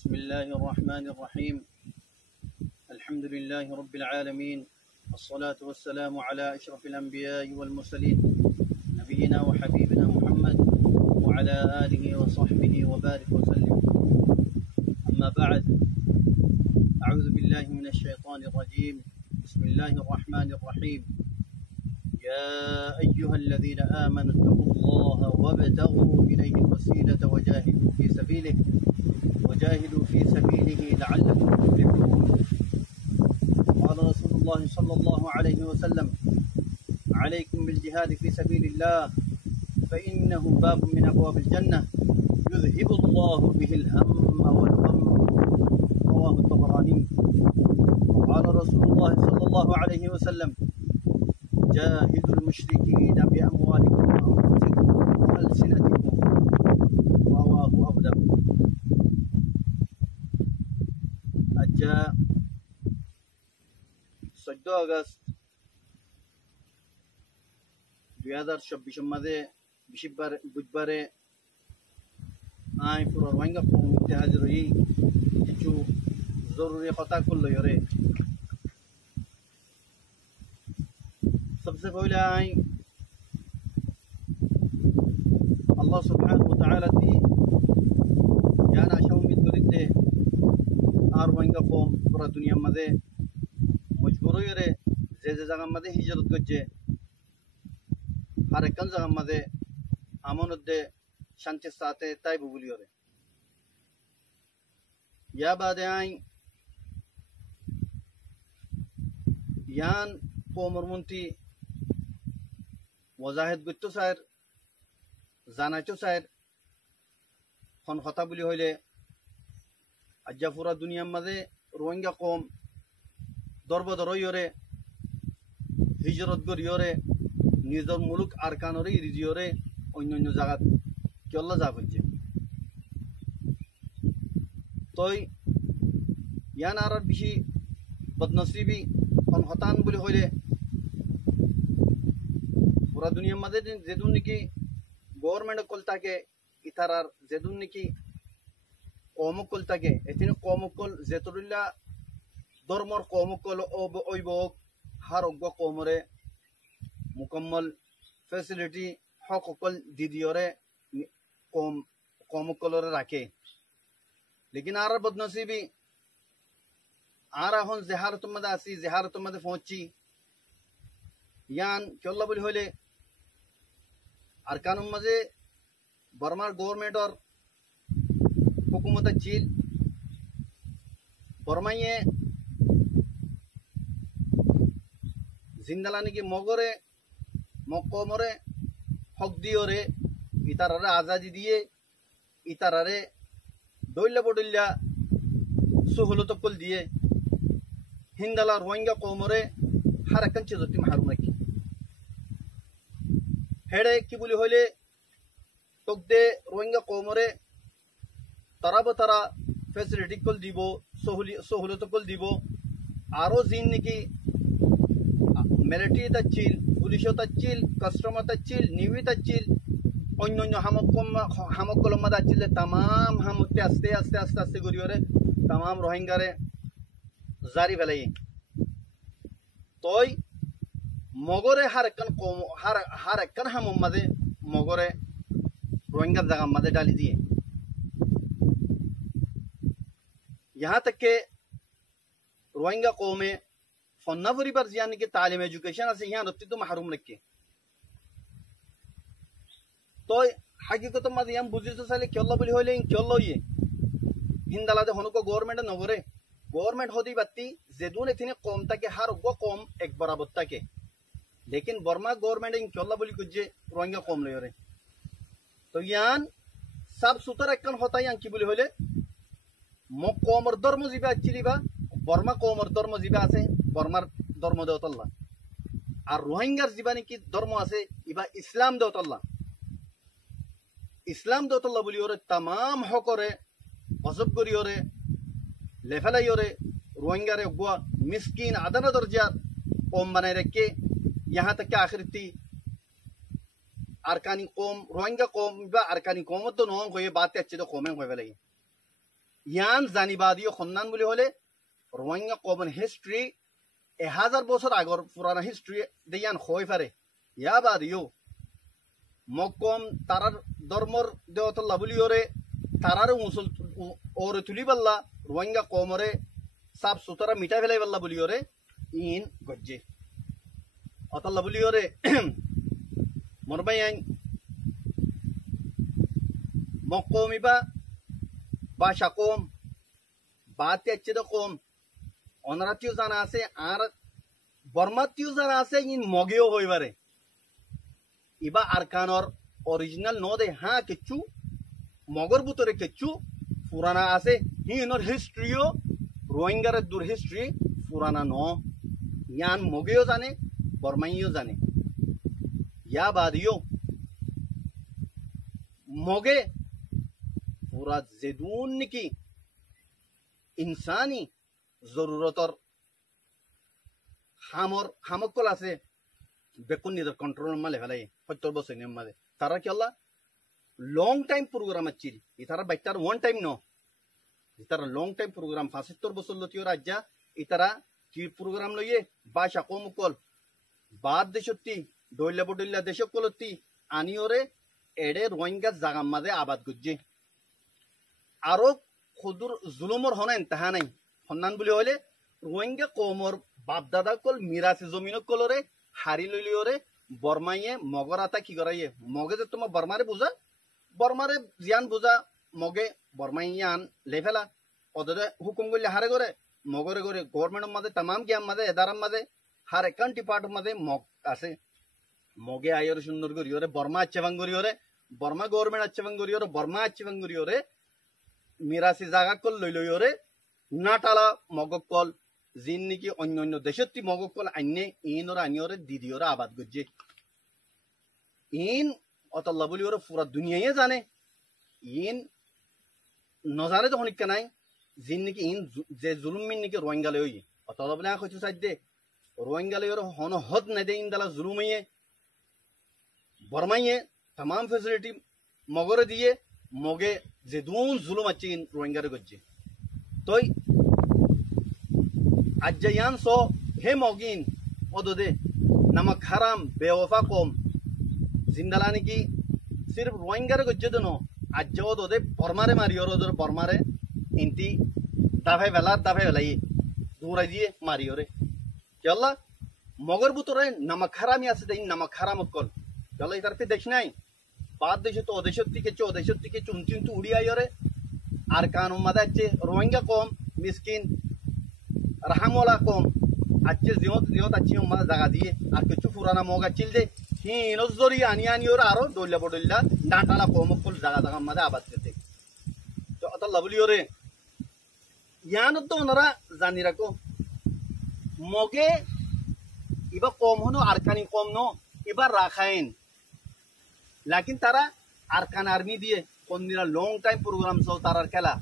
بسم الله الرحمن الرحيم. الحمد لله رب العالمين، والصلاة والسلام على أشرف الأنبياء والمرسلين، نبينا وحبيبنا محمد وعلى آله وصحبه وبارك وسلم. أما بعد، أعوذ بالله من الشيطان الرجيم. بسم الله الرحمن الرحيم. يا أيها الذين آمنوا اتقوا الله وابتغوا إليه الوسيلة وجاهدوا في سبيله لعلكم تفلحون. قال رسول الله صلى الله عليه وسلم: عليكم بالجهاد في سبيل الله فإنه باب من أبواب الجنة يذهب الله به الهم والغم. رواه الطبراني. قال رسول الله صلى الله عليه وسلم: جاهدوا المشركين بأموالكم وأنفسكم وألسنتكم. رواه أبو داود. আজ্জা 14 August 2024 মাঝে বুধবারে I পুরো রোহিঙ্গা কমিউনিটি হাজির হই কিছু জরুরি কথা করল ইরে। सबसे पहले आई अल्लाह सुब्हानहु व तआला ती जाना आशा उम्मीद करीते আর রোহিঙ্গা কম পুরা দুনিয়ার মাঝে মজবুর হয়ে যে জায়গার মাঝে হিজরত করছে আর একখান জায়গার মাঝে আমনদে শান্তির সাথে তাই বুগুলি ওরে ইয়া বাদে আই ইয়ান কমর মন্ত্রী ওয়াজাহিদ গুত্ত স্যার জানাইতো স্যার খন কথা বলি হইলে আজ্জা পুরা দুনিয়ার মাঝে রোহিঙ্গা কম দরবদরইরে হিজরত করিয়রে নিজের মুলুক আরকানরে ইরিজিয়রে অন্য জায়গাত কেল্লা যা হচ্ছে তই ইয়ান আর বেশি বদনসিবি খন হতান বলি হইলে পুরা দুনিয়ার মাঝে যেদুন নাকি গভর্নমেন্ট কল থাকে ইতারার যেদুন নাকি কমকল থাকে এতিন কমকল যেতরিল্লা ধর্মর কমকল অবৈবক হার অজ্ঞ কমরে মুকম্মল ফেসিলিটি হকল দিদিয়রে কমকলরে রাখে। লেকিন আর বদনসিবি আর এখন জেহারতের মধ্যে আসি, জেহারতের মধ্যে পৌঁছি ইয়ান কেল্লা বলি হইলে আর কানুন মাঝে বর্মার গভর্নমেন্টর हुकूमत चील बर्माइए जिंदलानी की मगरे मक्कमरे हक दियोरे इतारारे आजादी दिए इतारारे डोल्ला बडोल्ला सहूलत कल दिए हिंदला रोहिंग्या कौमरे हर एक चीज मारूम रखी हेडे की बोली हले तकदे रोहिंग्या कौमरे তারা তারা ফেসিলিটি কল দিব সহুলত কল দিব আরো জিন নাকি মিলিটারি তাচ্ছিল পুলিশ তাচ্ছিল কাস্টমার তাচ্ছিল নিউই তাচ্ছিল অন্য হামকল মাদা আচ্ছিল তাম হামতে আস্তে আস্তে আস্তে আস্তে করিওরে তাম রোহিঙ্গারে জারি ফেলাই তই মগরে হার একখান হামম মাঝে মগরে রোহিঙ্গার জায়গার মাঝে ডালি দিয়ে यहाँ तक के रोहिंग्या कौमे फन्नावरी पर यानी कि तालीम एजुकेशन से यहाँ रत्ती तो महरूम रखे तो हकीकत मध्य हम बुझी तो साले क्यों बोली होले क्यों ये हिंदला दे होने को गवर्नमेंट नगरे गवर्नमेंट होती बत्ती जेदून इतने कौम तक हर वो कौम एक बराबर तक लेकिन बर्मा गवर्नमेंट क्यों बोली कुछ रोहिंग्या कौम ले रहे तो यहाँ सब सुतर एक होता है यहाँ की बोली होले কমর ধর্ম জিবা আচ্ছিলিবা বর্মা কমর ধর্ম জিবা আছে বর্মার ধর্ম দেওতল্লা আর রোহিঙ্গার জিবা নাকি ধর্ম আছে ইবা ইসলাম দেওতল্লা বলি ওরে তাম হকরে অজব করি ওরে লেফেলাই ওরে রোহিঙ্গারে গুয়া মিসকিন আদানা দরজার কম বানাই রেখে यहाँ तक के आखिर थी अरकानी कौम रोहिंग्या कौम बा अरकानी कौम तो नों को ये बातें अच्छी तो कौमें हो वाली ইয়ান জানিবাদীয় সন্ধান বুলি হলে রোহিঙ্গা কমন হিস্ট্রি 1000 বছর আগর পুরানা হিস্ট্রি দেয়ান হয়ে পারে ইয়া বাদিও মকম তারার ধর্মর দেওয়াতল্লা বুলি ওরে তারার মুসল ওরে তুলি পাল্লা রোহিঙ্গা কমরে সাফ সুতরা মিটা ফেলাই পাল্লা বুলি ওরে ইন গজ্জে অতল্লা বুলি ওরে মরবাই আইন মকমিবা বাসা কম বাতে আছে তো কম অনারাতিও জানা আছে আর বর্মাতিও জানা আছে ইন মগেও হই পারে ইবা আরকানর অরিজিনাল ন দে হ্যাঁ কিচ্ছু মগর ভিতরে কিচ্ছু পুরানা আছে হিনর হিস্ট্রিও রোহিঙ্গার দূর হিস্ট্রি পুরানা ন ইয়ান মগেও জানে বর্মাইও জানে ইয়া বাদিও মগে পুরা যেদুন নাকি ইনসানি জরুরতর হামকল আছে বেকুন নিজের কন্ট্রোল মালে ফেলাই 70 বছর নিয়ম মালে তারা কি আল্লাহ লং টাইম প্রোগ্রাম আছিল ইতারা বাইতার ওয়ান টাইম ন ইতারা লং টাইম প্রোগ্রাম 75 বছর লতিও রাজ্যা ইতারা কি প্রোগ্রাম লইয়ে বাসা কমকল বাদ দেশতি দইলা বডইলা দেশকলতি আনিওরে এডে রোহিঙ্গা জাগাম মাঝে আবাদ গুজ্জে আরো খুদুর জুলুমর হনাইন তাহা নাই সন্ধান বুলি হলে রোহিঙ্গা কমর বাপদাদা কল মিরাসি জমিন কলরে হারি লইলিওরে বর্মাইয়ে মগর আতা কি করাইয়ে মগে যে তোমার বর্মারে বুঝা বর্মারে জিয়ান বুঝা মগে বর্মাইয়ান লেফেলা ওদের হুকুম করলে হারে করে মগরে করে গভর্নমেন্টের মাঝে তামাম গিয়াম মাঝে এদারাম মাঝে হার একান ডিপার্টমেন্ট মাঝে মগ আছে মগে আইর সুন্দর করিওরে বর্মা আচ্ছেবাং করিওরে বর্মা গভর্নমেন্ট আচ্ছেবাং করিওরে বর্মা আচ্ছেবাং করিওরে মিরাসি জাগা কল লই লইওরে নাটালা মগক কল জিন নাকি অন্য অন্য দেশত্তি মগক কল আইনে ইনরা আনিওরে দিদিওরে আবাদ গজ্জে ইন অতল্লা বলি ওরে পুরা দুনিয়ায় জানে ইন নজানে তো হনিকা নাই জিন নাকি ইন যে জুলুমিন নাকি রোহিঙ্গা লই অতল্লা বলে কইছো সাইদে রোহিঙ্গা লই ওরে হন হদ না দে ইনদালা জুলুমিয়ে বর্মাইয়ে तमाम फैसिलिटी मगरे दिए मगे जेदून जुलुम अच्छे रोहिंगा गज्जे तो अज्जयान सो हे मोगिन ओदोदे नमक हराम बेवफा कोम जिंदलाने की सिर्फ रोहिंगा गज्जे दोनो अज्जा ओदोदे बर्मारे मारियो ओदोर बर्मारे इंती दफे वेला ये दूर दिए मारियो रे चल्ला मगर बुतरे नमक हराम यासे दे नमक हराम कल चलो इधर पे देखना ही बाद देशो तो ओदेशो तिके चुनचिन तू उड़ी आयो रे आरकान मदा अच्छे रोहिंगा कोम मिस्किन रहमोला कोम अच्छे जियोत अच्छी मदा जगह दिए और कुछ पुराना मोगा चिल दे ही नजरी आनी और आरो दोल्ला बडोल्ला डांटाला कोम कुल जगह मदा आबाद करते तो अत लवली रे यान तो नरा जानी रखो मोगे इबा कोम होनो आरकानी कोम नो इबा राखाइन लेकिन तारा आरकान आर्मी दिए कौन दिना लॉन्ग टाइम प्रोग्राम सो तारा केला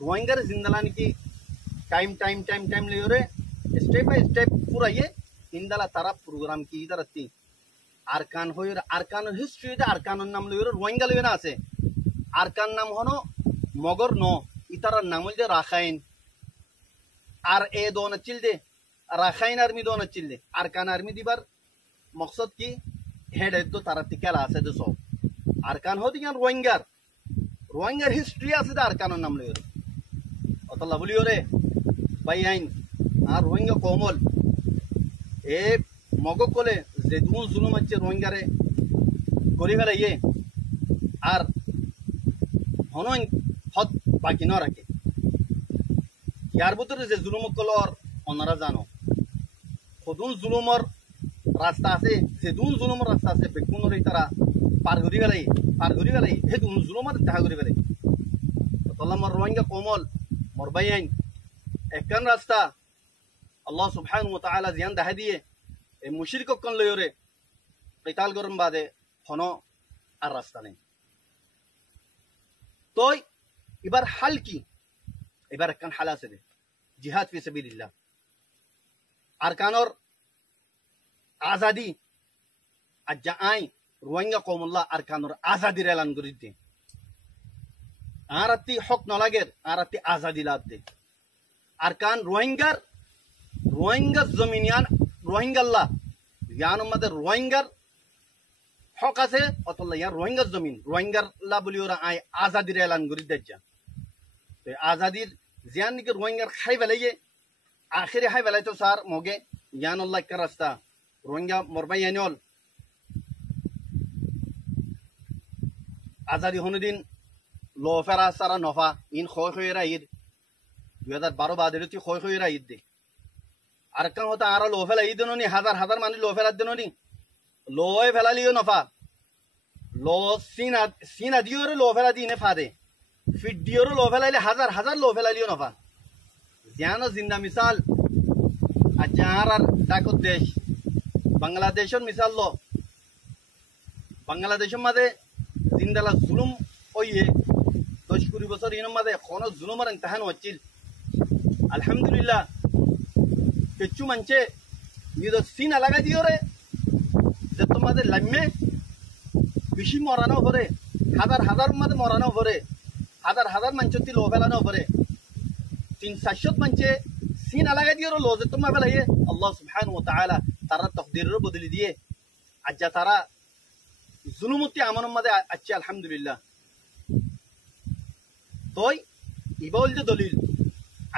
रोहिंगर जिंदलान की टाइम ले रे स्टेप बाय स्टेप पूरा ये इंदला तारा प्रोग्राम की इधर अति आरकान हो आरकान हिस्ट्री दे आरकान नाम ले रोहिंगा ले ना आसे आरकान नाम होनो मगर नो इतारा नाम दे राखाइन आर ए दोन चिल दे राखाइन आर्मी दोन चिल दे आरकान आर्मी दिबार मकसद की हेड है तो तारा टिकेला आसे दसो आरकान हो दियान रोहिंगर हिस्ट्री आसे आरकान नाम ले अतला बोलियो रे भाई आइन आ रोहिंगा कोमल ए मगो कोले जेदुन जुलुम अच्छे रोहिंगारे करि फेला ये आर हनो हद बाकी न राखे यार बुतरे जे जुलुम कलर ओनारा जानो खुदुन जुलुमर रास्ता से जेदुन जुलुमर रास्ता से बेकुन रे तारा पार करि फेलाई हे दुन जुलुमर धा करि फेलाई तल्ला मर रोहिंगा कोमल मर बायन एकन रास्ता अल्लाह सुब्हानाहु व तआला जियान दा दिए ए मुशरिक कन लयो रे किताल गरम बादे हनो আর রাস্তা নেই তো এবার হাল কি এবার একখান হাল আছে জিহাদ ফি সাবিলিল্লাহ আরকানর আজাদি আজ্জা আই রোহিঙ্গা কওমুল্লাহ আরকানর আজাদির এলান করে দিতে আর আত্তি হক নলাগের আর আত্তি আজাদি লাগতে আর কান রোহিঙ্গা জমিনিয়ান রোহিঙ্গাল্লাহ ইয়ান মধ্যে রোহিঙ্গার হক আছে অতল্লা ইয়ার রোহিঙ্গার জমিন রোহিঙ্গাল্লাহ বলি ওরা আই আজাদির এলান করি দেখা তো আজাদির জিয়ান নাকি রোহিঙ্গার খাই ফেলাইয়ে আখেরে খাই ফেলাই তো স্যার মগে ইয়ান আল্লাহ একটা রাস্তা রোহিঙ্গা মরবাই আনিল আজাদি হনুদিন লো ফেরা সারা নফা ইন খয়েরা ঈদ 2012 বাদের খয়েরা ঈদ দে আর কান হতা আর লো ফেলা ঈদ নি হাজার হাজার মানুষ লো ফেলার দিন নি লোয় ফেলালিও নফা লো সিনা দিও লো ফেলা দিনে ফাদে ফিট দিও লো ফেলাইলে হাজার হাজার লো ফেলালিও নফা জানো জিন্দা মিসাল আচ্ছা আর ডাকত দেশ বাংলাদেশের মিসাল লো বাংলাদেশের মাঝে জিন্দালা জুলুম ওইয়ে 10-20 বছর ইনের মাঝে কোনো জুলুমের ইমতিহান হচ্ছিল আলহামদুলিল্লাহ কিছু মানছে নিজ সিনা লাগা দিও রে যে তোমাদের লাম্মে বেশি মরানো পরে হাজার হাজার মাঝে মরানো পরে হাজার হাজার মানছি লো ফেলানো পরে 300 মানছে সিনা লাগা দিও লো যে তোমার ফেলাইয়ে আল্লাহ সুবহানাহু ওয়া তাআলা তারা তকদিরের বদলে দিয়ে আজ্জা তারা জুলুমতি আমানের মাঝে আছে আলহামদুলিল্লাহ তোই ইবল যে দলিল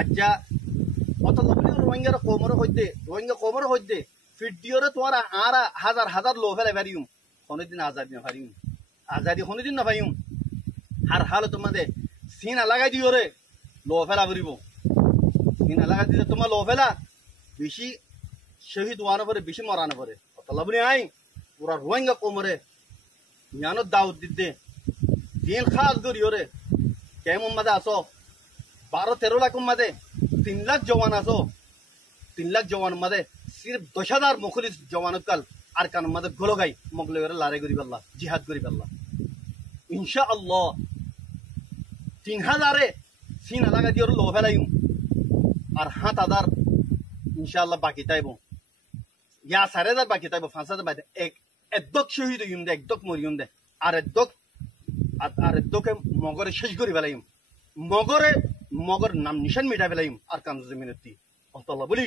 আজ্জা অত রোহিঙ্গার কোমর হইতে ফিট দিওরে তোমার আর হাজার হাজার লো ফেলাই পারিম কোনদিন আজাদি না পারিম আজাদি কোনদিন না পাইম হার হাল তোমাদের সিনা লাগাই দিওরে লো ফেলা পারিব সিনা লাগাই দিলে তোমার লো ফেলা বেশি শহীদ হওয়ানো পরে বেশি মরানো পরে অত লাভনি আই পুরা রোহিঙ্গা কোমরে জ্ঞান দাউদ দিতে দিন খাস করিওরে কেমন মাঝে আসো 12-13 লাখ মাঝে 3 লাখ জওয়ান আসো 3 লাখ জওয়ান মাঝে সির্ফ 10,000 মুখলিস জওয়ান কাল আর কান মাঝে গলো গাই মগলে লারে করি পাল্লা জিহাদ করি পাল্লা ইনশাআল্লাহ 3,000 সিনা লাগা দিওর লো ফেলাইম আর 7,000 ইনশাআল্লাহ বাকি তাইব ইয়া 4,000 বাকি তাইব 5,000 বাকি একদক শহীদ হইম দে একদক মরিয়ম দে আর একদকে মগরে শেষ করি ফেলাইম মগর নাম নিশান মিটা ফেলাইম আর কান জমিনতি অতল্লা বলি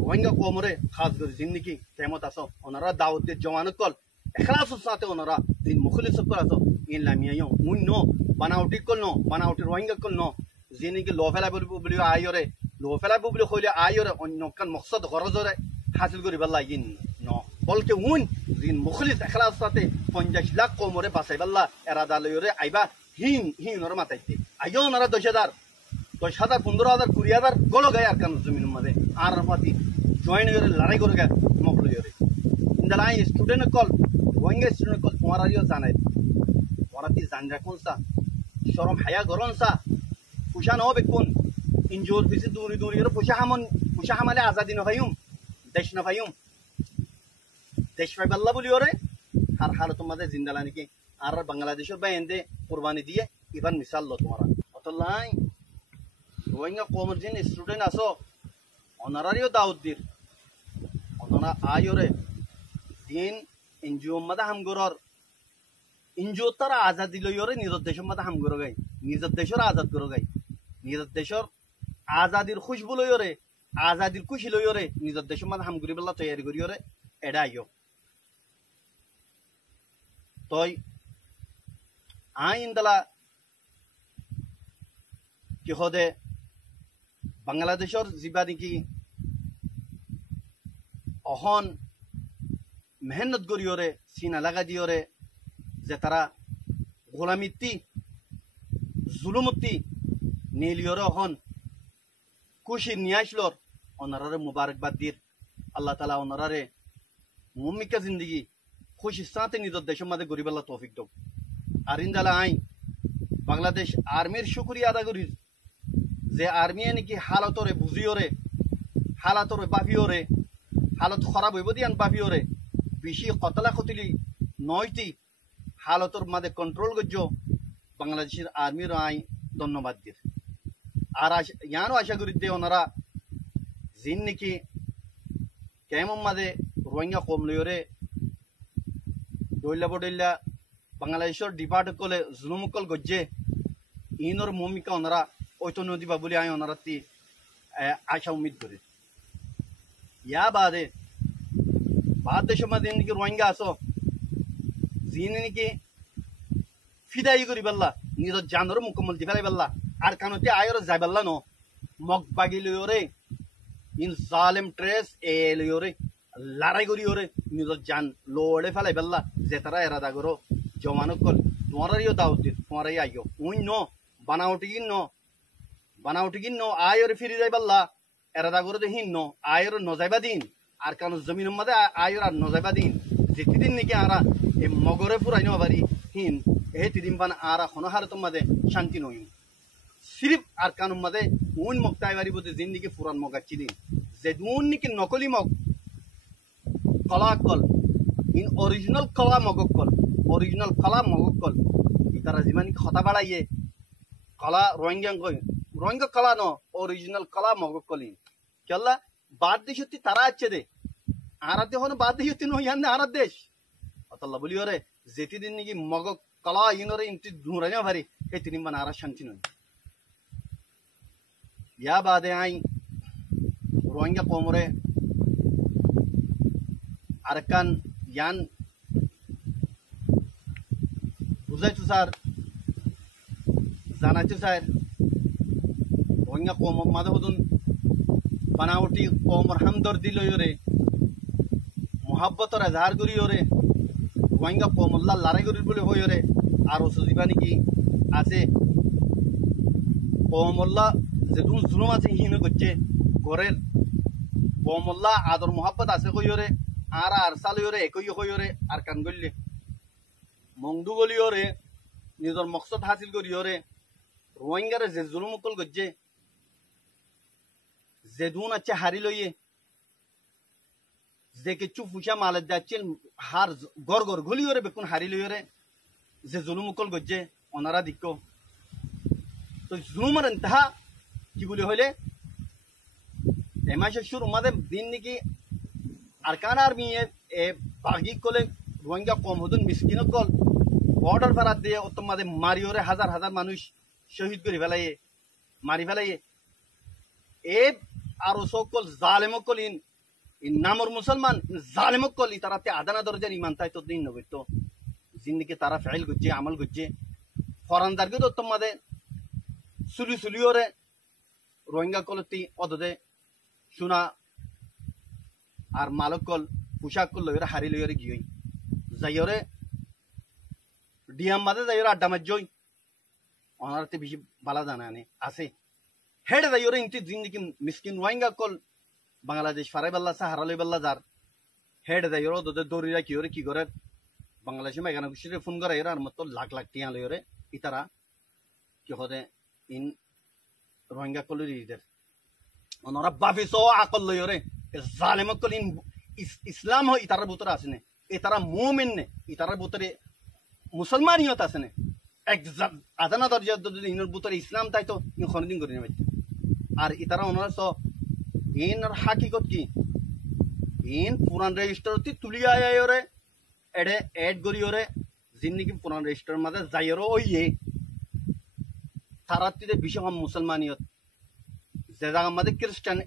রোহিঙ্গা কোমরে খাস করে জিন্দিগি কেমত আসো ওনারা দাওয়াত দিয়ে জওয়ানত কল এখলাসের সাথে ওনারা দিন মুখলিস কল আসো ইন লামিয়াও মুন নো বানাউটি কল নো বানাউটি রোহিঙ্গা কল নো জিনিকে লো ফেলা বলি আইরে লো ফেলা বলি কইলে আইরে অন্য কান মকসদ গরজরে হাসিল করি পাল্লা ইন নো বলকে উন দিন মুখলিস এখলাস সাথে 50 লাখ কোমরে বাসাই পাল্লা এরাদা লইরে আইবা হিন ওর মাথাইতে আইও ওনারা 10,000 15,000 20,000 গলো গায় আর কান জমিন মাঝে আর পাতি জয়েন করে লড়াই করে গে মকল করে ইন্দালাই স্টুডেন্ট কল রোহিঙ্গা স্টুডেন্ট কল তোমারা দিও জানাই ওরা তি জান রাখুন সা শরম হায়া গরন সা পুষা ন বেকুন ইনজোর পিছে দূরি এর পুষা হামালে আজাদি না ভাইম দেশ না ভাইম দেশ ভাই আল্লাহ বলি ওরে আর হাল তোমাদের জিন্দালা নাকি আর বাংলাদেশের বাইন্দে কুরবানি দিয়ে ইবান মিসাল লো তোমারা অতলাই রোহিঙ্গা কমর জিন স্টুডেন্ট আসো অনারারিও দাউদ দির অনারা আয়োরে দিন এনজিও মাদা হামগরর এনজিও তারা আজাদি লইরে নিজের দেশের মাদা হামগর গাই নিজের দেশের আজাদ করো গাই নিজের দেশের আজাদির খুশবু লইরে আজাদির খুশি লইরে নিজের দেশের মাদা হামগরি বেলা তৈরি করিরে এডা আইও তই আইন দালা কি হদে বাংলাদেশের যা নাকি অহন মেহনত করিওরে সিনা লাগা দিওরে যে তারা গোলামিতি জুলুমতি নীলিওরে অহন খুশি নিয়ে আসলোর ওনারে মুবারকবাদ দির আল্লাহ তালা ওনারে মুমিকা জিন্দগি খুশির সাথে নিজের দেশের মাঝে গরিবাল্লা তৌফিক দো আর ইন্দালা আই বাংলাদেশ আর্মির শুক্রিয়া আদা করি যে আর্মি নাকি হালতরে বুঝিওরে হালাতরে বাফিওরে হালত খারাপ হইব দিয়ান বাফিওরে বেশি কতলা কতলি নয়টি হালতর মাঝে কন্ট্রোল করছ বাংলাদেশের আর্মির আই ধন্যবাদ দির আর ইয়ানও আশা করি দে ওনারা জিন নাকি কেমন মাঝে রোহিঙ্গা কম লইরে দইলা বডইলা বাংলাদেশের ডিপার্ট কলে জুলুমকল গজ্জে ইনর ভূমিকা ওনারা ওই তো নদীবা বলে আয় ওনারা আশা উম্মিদ করে ইয়া বাদে বাদ দেশের মধ্যে নাকি রোহিঙ্গা আসো যিনি নাকি ফিদাই করি পাল্লা নিজের জানর মুকম্মল দি ফেলাই পাল্লা আর কানতে আয়র যাই পাল্লা ন মগ বাগি লইরে ইন জালেম ট্রেস এ লইরে লড়াই করি ওরে নিজের জান লোড়ে ফেলাই পাল্লা যে তারা এরাদা করো জমানো কল তোমারও দাওয়াত দিত তোমারাই আইও উই ন বানাউটি কিন ন আয়র ফিরে যাই পাল্লা এরাদা করে হিন ন আয়র নজাইবা দিন আর কারণ জমিনের মধ্যে আয়র আর নজাইবা দিন যেদিন নাকি আরা এই মগরে ফুরাই নেওয়া পারি হিন এই তিদিন পান আরা হনহার তোমাদে শান্তি নই সিরিফ আর কানুন মাদে উন মগতাই বাড়ি বলতে জিন্দিকে ফুরান মগাচ্ছি দিন যে দুন নাকি নকলি মগ কলা কল ইন অরিজিনাল কলা মগকল অরিজিনাল কলা মগকল ইতারা যিমান খতা বাড়াইয়ে কলা রোহিঙ্গা কলা ন অরিজিনাল কলা মগকলি কেল্লা বাদ দেশ তারা আছে দে আরাতে হন বাদ দেশ নই হান আরাত দেশ অতল্লা বলি ওরে যেতি দিন নাকি মগ কলা ইনরে ইনতি ধুরাইনা ভারি এই তিন মান আরা শান্তি নই ইয়া বাদে আই রোহিঙ্গা কমরে আরকান ইয়ান বুঝাইছো স্যার জানাইছো স্যার রোহিঙ্গা কম মাদে হদুন বানাওটি কমর হামদর্দি লইরে মোহাব্বতর এজাহার করি ওরে রোহিঙ্গা কমল্লা লড়াই করি বলে হইরে আর ওসুজিবা নাকি আছে কমল্লা যেদুন জুলুম আছে হিন করছে ঘরের কমল্লা আদর মোহাব্বত আছে কইরে আর সাল হইরে একই হইরে আর কান গললে মংদু গলিওরে নিজের মকসদ হাসিল করিওরে রোহিঙ্গারে যে জুলুম কল গজ্জে যেদুন আছে হারি লইয়ে যে কিছু ফুসা মালের যাচ্ছেন হার গড় গড় গলিওরে বেকুন হারি লইরে যে জুলুম কল গজ্জে ওনারা দিক্ক তো জুলুমের ইন্তহা কি বলি হইলে এমাসের শুরু আমাদের দিন নাকি আরকান আর্মি এ বাগি কলে রোহিঙ্গা কম হতুন মিসকিন কল বর্ডার ফেরাত দিয়ে তোমাদের মারিওরে হাজার হাজার মানুষ শহীদ করে ফেলাইয়ে মারি ফেলাইয়ে এ আরো সকল জালেমকল ইন নামর মুসলমান জালেমকল তারাতে আদানা দরজার ইমান তাই তো দিন নগত জিন্দিকে তারা ফেল করছে আমল করছে ফরানদারকে তো তোমাদের সুলিওরে রোহিঙ্গা কলতি অদদে সোনা আর মালক কল পোশাক কল লইরে হারি লইরে গিয়ে যাইরে ডিয়াম মাদে যাইরে আড্ডা মারজই অনারতে বেশি বালা জানা আনে আছে হেড যাইরে ইনতি জিন্দিকি মিসকিন রোহিঙ্গা কল বাংলাদেশ ফারাই বাল্লা সাহারা লই বাল্লা যার হেড যাইরে দদে দরিরা কি করে বাংলাদেশে মেঘানা কুশিরে ফোন করে আর মত লাখ লাখ টিয়া লইরে ইতারা কি হদে ইন রোহিঙ্গা কল লিডার ওনারা বাফি সো আকল লইরে জালেমকল ইন ইসলাম হয় ইতার ভিতরে আছে না এতারা মুমিন নে ইতার ভিতরে মুসলমানিয়ত আছে না এক আদানা দরজা ইনের ভিতরে ইসলাম তাই তো কোনদিন করে নেবে আর ইতারা ওনারা সো ইনর হাকিকত কি ইন পুরান রেজিস্টার তুলিয়া আয়রে এডে এড করিওরে জিন্দিগি পুরান রেজিস্টার মাঝে যাইরো ওইয়ে তারাতিতে বিষয় মুসলমানিয়ত যে জায়গা মাঝে খ্রিস্টান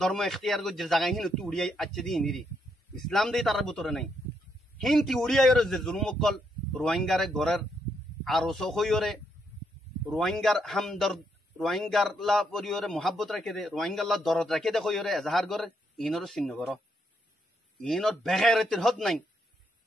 ধর্ম এখতিয়ার করে যে জায়গায় হিন তুই উড়িয়াই আছে দিয়ে নিরি ইসলাম দিয়ে তার ভিতরে নাই হিন্তি উড়িয়াই যে জুলুমকল রোহিঙ্গারে ঘরের আরো সহইরে রোহিঙ্গার হামদর রোহিঙ্গার লা পরিওরে মোহাব্বত রাখে দে রোহিঙ্গার লা দরদ রাখে দে কইরে এজাহার করে ইনর চিহ্ন করো ইনর বেগায়রতির হদ নাই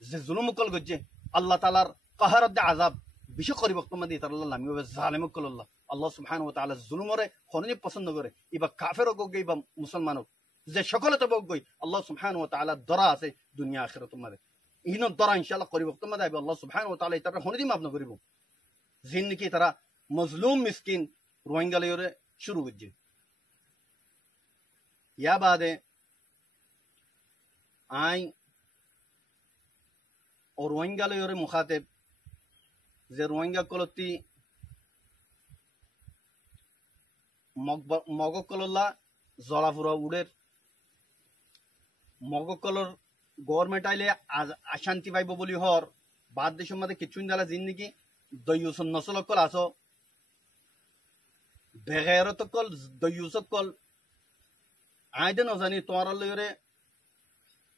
যে জুলুমকল গজ্জে আল্লাহ তাআলার কাহারত দে আযাব বিশেষ করি বক্তব্য দিয়ে তার আল্লাহ লামিও জালেমকল আল্লাহ সুবহানাহু ওয়া তাআলা জুলুমরে খরনি পছন্দ করে ইবা কাফেরও গই বা মুসলমানও যে সকলে তো গই আল্লাহ সুবহানাহু ওয়া তাআলা দরা আছে দুনিয়া আখিরাত মধ্যে ইন দরা ইনশাআল্লাহ করি বক্তব্য দাইব আল্লাহ সুবহানাহু ওয়া তাআলা ইতারা খরনি মাফ না করিব জিন্দিকি তারা মজলুম মিসকিন রোহিঙ্গা লইরে শুরু হচ্ছে ইয়া বাদে আই ও রোহিঙ্গা লইরে মুখাতেব যে রোহিঙ্গা কলতি মগকলল্লা জলাফুরা উড়ের মগকলর গভর্নমেন্ট আইলে অশান্তি পাইব বলি হর বাদ দেশের মধ্যে কিছু দালা জিন্দিগি দৈয়সন নসলকল আসো বেগায়রত কল দয়ুসক কল আইদে নজানি তোমার লয়রে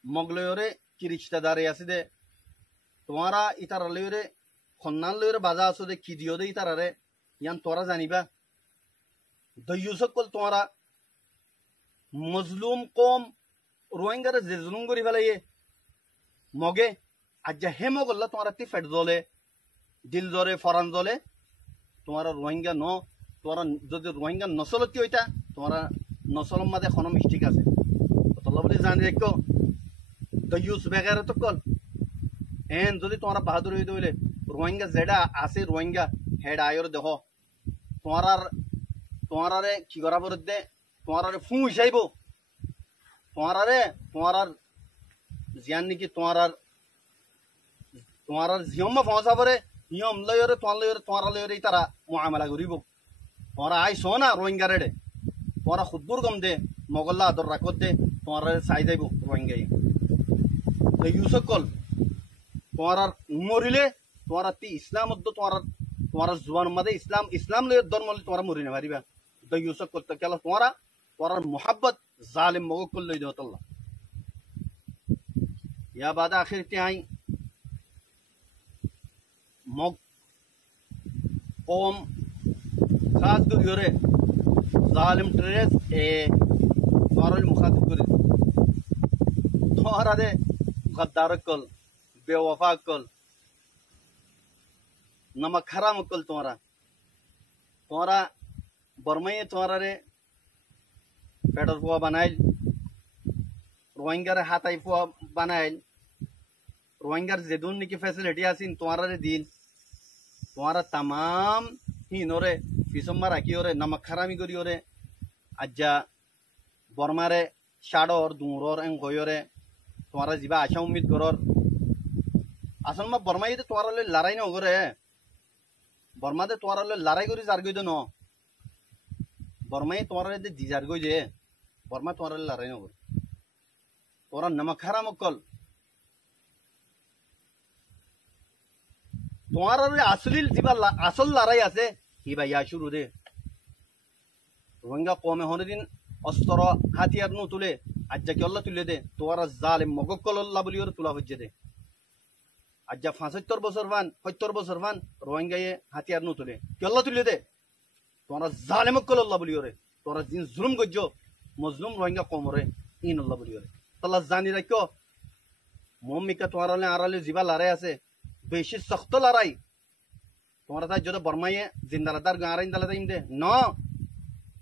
মগলয়রে কি রিশতেদারে আছে দে তোমারা ইতার লয়রে খন্নান লয়রে বাজা আছো দে কি দিও দে ইতারারে ইয়ান তোরা জানিবা দয়ুসক কল তোমারা মজলুম কম রোহিঙ্গারে যে জুলুম করি ফেলাইয়ে মগে আজ্জা হে মগল্লা তোমারা তি ফেট জলে দিল জলে ফরান জলে তোমারা রোহিঙ্গা ন তোমারা যদি রোহিঙ্গা নসলতি হইতা তোমারা নসলম মাঝে কোনো মিস্টেক আছে তল্লা বলে জানি দেখো দয়ুস বেগারে তো কল এন যদি তোমরা বাহাদুর হইতে হইলে রোহিঙ্গা যেটা আছে রোহিঙ্গা হেড আয়র দেহ তোমারারে কি করা পরে দে তোমারারে ফু হিসাইব তোমার জিয়ান নাকি তোমার জিয়ম পৌঁছা পরে নিয়ম লয়রে তোমার লয়রে তারা মুআমালা করিব তোমরা আইসো না রোহিঙ্গা রেডে তোমরা খুদ্দুর গম দে মগল্লা আদর রাখত দে তোমার চাই যাইব রোহিঙ্গাই ইউসক কল তোমার মরিলে তোমার তি ইসলাম তোমার জুবান মাদে ইসলাম লয় ধর্ম তোমার মরি না পারিবা ইউসক করতে গেল তোমার মোহাব্বত জালিম মগ কল লই দেওয়াল্লাহ ইয়া বাদা আখির তিয়াই মগ কম খাস করিওরে জালিম ট্রেস এ তোমার মুখাতিব করি তোমারা দে গদ্দার কল বেওয়ফা কল নমক হারাম কল তোমারা বর্মাই তোমারা রে পেটর পোয়া বানাইল রোহিঙ্গার হাতাই পোয়া বানাইল রোহিঙ্গার যেদুন নাকি ফ্যাসিলিটি আছেন তোমারা রে দিল তোমারা তামাম হিনরে পিসম্মা রাখি ওরে নমক হারামি করি ওরে আজ্জা বর্মারে শাড়র দুমরর এং গয়রে তোমারা যা আশা উম্মিদ করর আসল মা বর্মাই তোমার লড়াই নগরে বর্মাতে তোমার লড়াই করি যার গই ন বর্মাই তোমার জিজার গই যে বর্মা তোমার লড়াই নগরে তোরা নমক হারাম কল তোমার আসল লড়াই আছে কি ভাই শুরু দে রোহিঙ্গা কমে হনে অস্ত্র হাতিয়ার নু তুলে আজ্জা কি অল্লাহ তুলে দে তোরা জালেম মগক্কল আল্লাহ বলি ওর তুলা হচ্ছে দে আজ্জা 75 বছর ভান রোহিঙ্গায়ে হাতিয়ার নু তুলে কি অল্লাহ তুলে দে তোরা জালেম মগক্কল আল্লাহ বলি ওরে তোরা জিন জুলুম গজ্জ মজলুম রোহিঙ্গা কমরে ইন আল্লাহ বলি ওরে তাল্লাহ জানি রাখো মম্মিকা তোমার আড়ালে জিবা লড়াই আছে বেশি শক্ত লড়াই তোমরা তাই যদি বর্মাইয়ে জিন্দালাদার গাঁরাইন দালা তাইম দে ন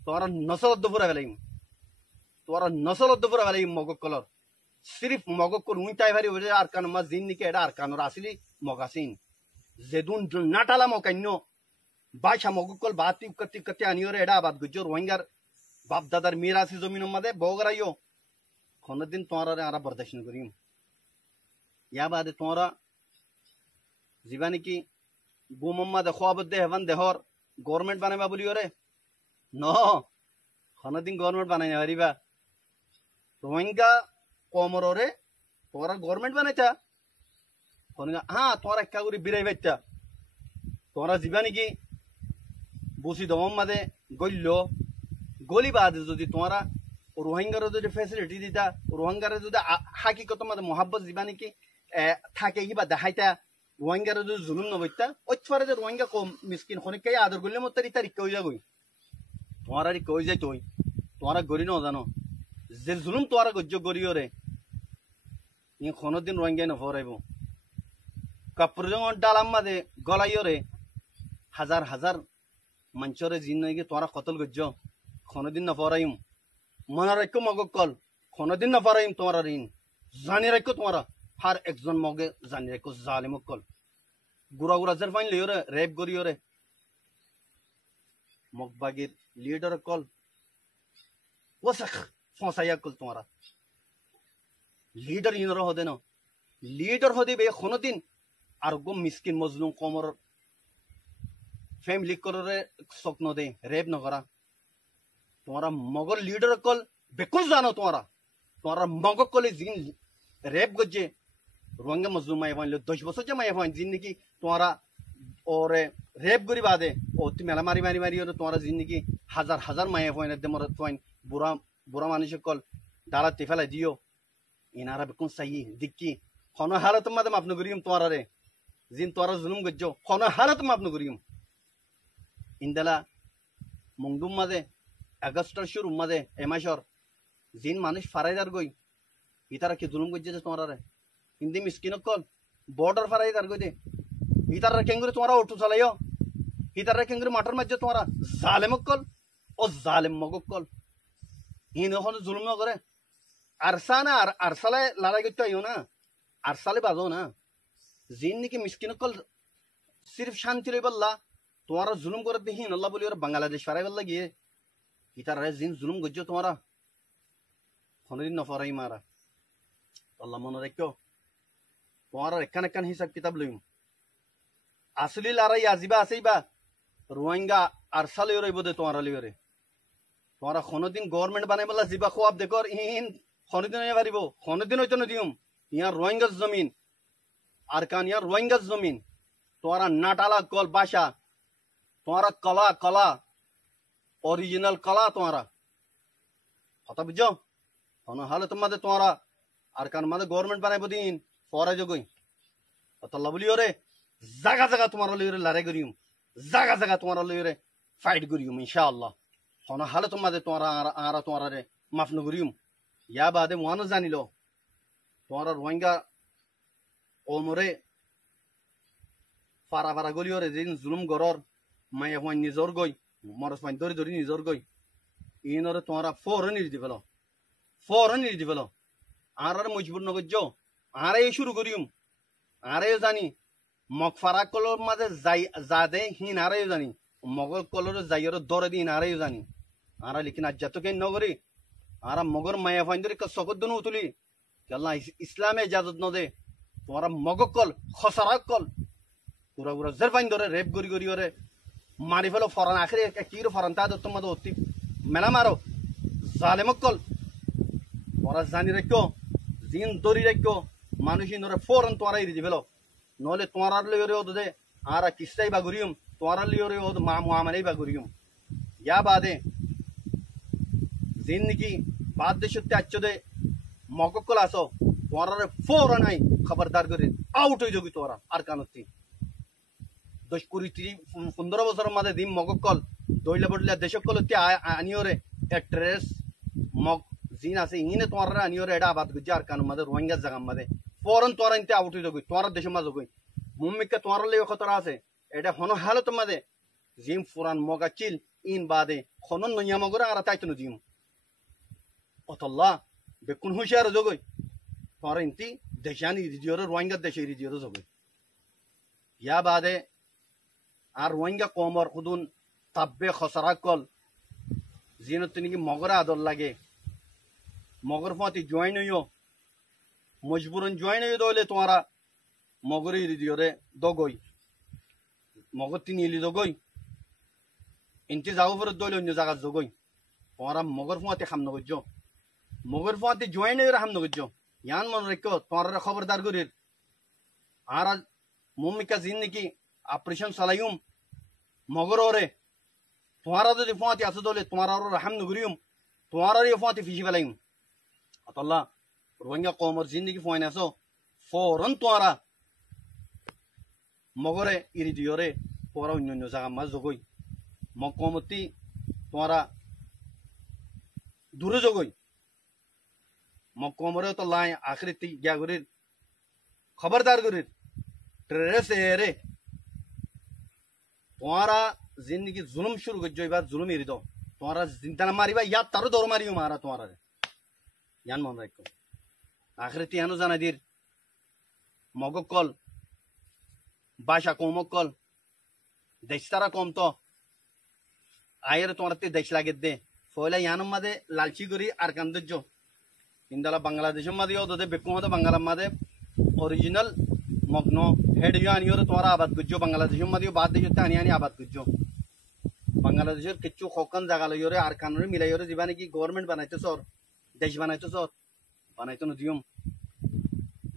তোরা নসল দুপুরা ফেলাইম তোরা নসল দুপুরা ফেলাইম মগক্কলর সিরিফ মগক্কল উইটাই ভারি হয়ে আরকান মা জিন নিকে এটা আরকানর আসিলি মগাসিন যেদুন নাটালা মকান্য বাইশা মগক্কল বাতি কতি আনিওরে এটা আবাদ গুজো রোহিঙ্গার বাপ দাদার মিরাসি জমিন মাদে বগরাইও কোনদিন তোমরা আরা বরদাস্ত করিম ইয়া বাদে তোমরা জিবা নাকি গুমম্মা দেখো আবদে হেভান দেহর গভর্নমেন্ট বানাইবা বলি ওরে ন কোনদিন গভর্নমেন্ট বানাই না পারিবা রোহিঙ্গা কমরে তোরা গভর্নমেন্ট বানাইতা হ্যাঁ তোরা একটা করে বিরাই বাইতা তোরা জিবা নাকি বসি দমম মাদে গলি বাদে যদি তোমরা রোহিঙ্গার যদি ফেসিলিটি দিতা রোহিঙ্গার যদি হাকিকত মাদে মোহাব্বত জিবা নাকি থাকে কিবা দেখাইতা রোহিঙ্গার যদি জুলুম নবইতা ওইফারে যে রোহিঙ্গা কম মিসকিন খনিকাই আদর করলে মত তারিখ হয়ে যাবই তোমার আর কই যাই তুই তোমার গড়ি ন জানো যে জুলুম তোমার গজ্য গড়িও রে ই কোনদিন রোহিঙ্গাই নফরাইব কাপড় ডালাম মাদে গলাইও রে হাজার মঞ্চরে জিন নাকি তোমার কতল গজ্য কোনদিন নফরাইম মনে রাখো মগক্কল কোনদিন নফরাইম তোমার ঋণ জানি রাখো তোমার হার একজন মগে জানি রাখো জালিমক্কল গুড়া জেরফাইন লিও রে রেপ করিও রে মগবাগির লিডার কল ওসাখ ফসাইয়া কল তোমারা লিডার ইনর হদে না লিডার হদে বে কোনদিন আর গো মিসকিন মজলুম কমর ফ্যামিলি করে স্বপ্ন দে রেপ নকরা তোমারা মগর লিডার কল বেকুল জানো তোমারা মগ কলে জিন রেপ গজ্জে রোহিঙ্গা মজলুম মাই ফাইন 10 বছর যে মাই ফাইন জিন নাকি তোমারা और रेप करी बादे ओ ती मेला मारी मारी मारी और तुम्हारा जिंदगी हजार हजार माया फोइन दे मर फोइन बुरा बुरा मानुष कल डाला तिफला दियो इनारा बिल्कुल सही दिक्की खनो हालत मदे माफनु करियम तुम्हारा रे जिन तुम्हारा जुलुम गज्जो खनो हालत माफनु करियम इंदला मुंगदुम मदे अगस्टर शुरू मदे एमाशर जिन मानुष फाराइदार गई इतारा की जुलुम गज्जे तुम्हारा रे हिंदी मिस्किन कल बॉर्डर फाराइदार गई दे इतारा केंगुरी तुम्हारा ओटू चलायो इतारा केंगुरी मटर मज्जे तुम्हारा जालिम कल ओ जालिम मगो कल इन खनो जुलुम न करे अरसाना अरसाले लड़ाई गत्तो आयो ना अरसाले बाजो ना जिन की मिस्किन कल सिर्फ शांति रे बल्ला तुम्हारा जुलुम कर दे अल्लाह बोली और बांग्लादेश फाराई बल्ला गिए इतारा जिन जुलुम गज्जो तुम्हारा खनो दिन नफराई मारा अल्लाह मन रखो तुम्हारा एकान एकान हिसाब किताब लइम असली लड़ाई आजिबा आसेबा रोहिंगा अरसाले रे बदे तुम्हारा लियो रे तुम्हारा खनो दिन गवर्नमेंट बनाई बल्ला जिबा खुआब देखो इन खनो दिन नहीं पारिबो खनो दिन होइतो नदियम यहाँ रोहिंगा जमीन अरकान यहाँ रोहिंगा जमीन तुम्हारा नाटाला कल भाषा तुम्हारा कला कला ओरिजिनल कला तुम्हारा कथा बुझो खनो हालत मदे तुम्हारा अरकान मदे गवर्नमेंट बनाई बदीन फौरा जो गई अल्लाह बोलियो रे जगह जगह तुम्हारा लियो रे लड़ाई करियम जगह जगह तुम्हारा लियो रे फाइट करियम इंशाअल्लाह खनो हालत मदे तुम्हारा आरा तुम्हारा रे माफ न करियम या बादे मुआनो जानी लो तुम्हारा रोहिंगा ओमरे फारा फारा गलियो रे जिन जुलुम गरर माया हुआ निजोर गई मरस फाइन दरी दरी निजोर गई इन और तुम्हारा फौरन नहीं दिवलो आर मजबूर न गज्जो आरे शुरू करियम आरे जानी मग फारा कलर माजे जादे हिन आरे जानी मगल कलर जाइयर दर दिन आरे जानी आरा लेकिन आज जतो के नगरी आरा मगर माया फाइन दरी सकत दनु उतली अल्लाह इस्लामे इजाजत न दे तुम्हारा मगकल खसरा कल पूरा पूरा जरफाइन धरे रेप गरी गरी रे मारी फेलो फरन आखिरी की फरन ता तुम मत होती मेला मारो जालिमकल तुम्हारा जानी रखो जिन दरी रखो मानुषी नरे फौरन तुम्हारा इरी फेलो नले तुम्हारा लियो रे दे आरा किस्ताई बागुरियम तुम्हारा लियो रे मुआमले बागुरियम या बादे जिंदगी बाद देशते अच्छो दे मगकल आसो तुम्हारा फौरन आई खबरदार करे आउट हो जोगी तुम्हारा আর কানতি 10-15 বছর মধ্যে দিম মগকল দইলা বড়লা দেশকলতে আনিওরে এট্রেস মগ জিন আছে ইনে তোমারা আনিওরে এটা আবাদ গুজি আর কান মধ্যে রোহিঙ্গা জায়গা মধ্যে ফৌরন তোমারা ইনতে আউট হয়ে যোगी তোমারা দেশ মধ্যে যোगी মুম্মিকে তোমারা লিয়ে খতরা আছে এটা হন হালত মধ্যে জিম ফুরান মগাচিল ইন বাদে খনন নিয়ামগরা আর তাইতনো দিম অতল্লাহ বেকুন হুশিয়ার যোगी तुम्हारा इंती देशानी रिजियो रोहिंगा देशे रिजियो जोगे या बादे आर रोहिंगा कोमर खुदुन तब्बे खसरा कल जिन तिनकी मगर आदर लागे मगर फाती ज्वाइन हो मजबूरन ज्वाइन हो दोले तुम्हारा मगर रिजियो रे दोगोई मगर तीन इली दोगोई इंती जागो पर दोले अन्य जगह जोगोई तुम्हारा मगर फाती हम नगो मगर फाती ज्वाइन हो हम नगो यान मन रखो तुम्हारा खबरदार गुरिर आरा मुम्मिका जिंदगी ऑपरेशन सलायुम मगर ओरे तुम्हारा तो रिफाती आसो दोले तुम्हारा और रहम नगरियुम तुम्हारा रिफाती फिशी फलायुम अल्लाह रोहिंगा कौमर जिंदगी फोन आसो फौरन तुम्हारा मगरे इरी दियोरे पूरा उन्योन्यो जगह मज जोगोई मकोमती तुम्हारा दूर जोगोई मकोमरे तो लाए आखिरी ती क्या गुरिर खबरदार गुरिर ट्रेस रे तुम्हारा जिंदगी जुल्म शुरू कर जो बात जुल्म ही दो तुम्हारा जिंदा मारी बा या तारो दौर मारी मारा तुम्हारा यान मन रखो आखिरी ती यानो जाना दिर मगकल भाषा कोमकल देशतारा कोम तो आयर तुम्हारा ती देश लागे दे फोला यानो मदे लालची गुरी आरकांद जो इंदला बांग्लादेश मदे यो दे बेको मदे बांग्ला मदे ओरिजिनल मग्नो हेड यो आनियो तुम्हारा आबाद गुज्जो बांग्लादेश मदे यो बात देशो तानी आनी आबाद गुज्जो बांग्लादेश किच्चू खोकन जागा लयो रे आरकान रे मिलायो रे जीवाने की गवर्नमेंट बनाइतो सर देश बनाइतो सर बनाइतो न दियम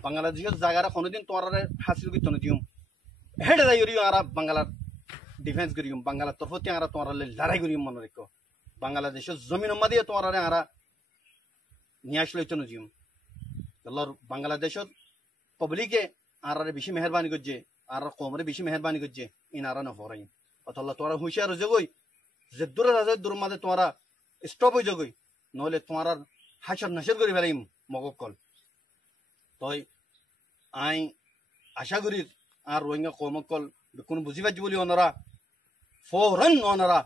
बांग्लादेश जागा रे कोनो दिन तुम्हारा हासिल कितो न दियम হেডে দাই করিও আরা বাংলার ডিফেন্স করিও বাংলার তরফতে আরা তোমার লড়াই করিও মনে রেখো বাংলাদেশের জমিন মাদিয়ে তোমার আরা নিয়ে আসলে তো নজিম আল্লাহর বাংলাদেশের পাবলিকে আর বেশি মেহরবানি করছে আর কমরে বেশি মেহরবানি করছে ইন আর নফরাই অতল্লা তোরা হুঁশিয়ার জগই যে দূরে রাজা দূর মাঝে তোমরা স্টপ হয়ে জগই নহলে তোমার হাসর নাসর করে ফেলাইম মগকল তই আই আশা করি আর রোহিঙ্গা কমকল কোনো বুঝি পাচ্ছি বলি ওনারা ফৌরন ওনারা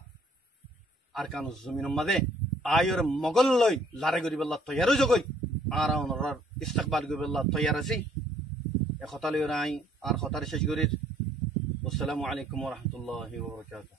আর কানো জমিন মাঝে আয়র মগল লই লারে করি বললা তৈয়ারও জগই আর ওনার ইস্তেকবাল করি বললা তৈয়ার আছি কথা লই আই আর কথার শেষ করি আসসালামু আলাইকুম ওয়া রাহমাতুল্লাহি ওয়া বারাকাতুহু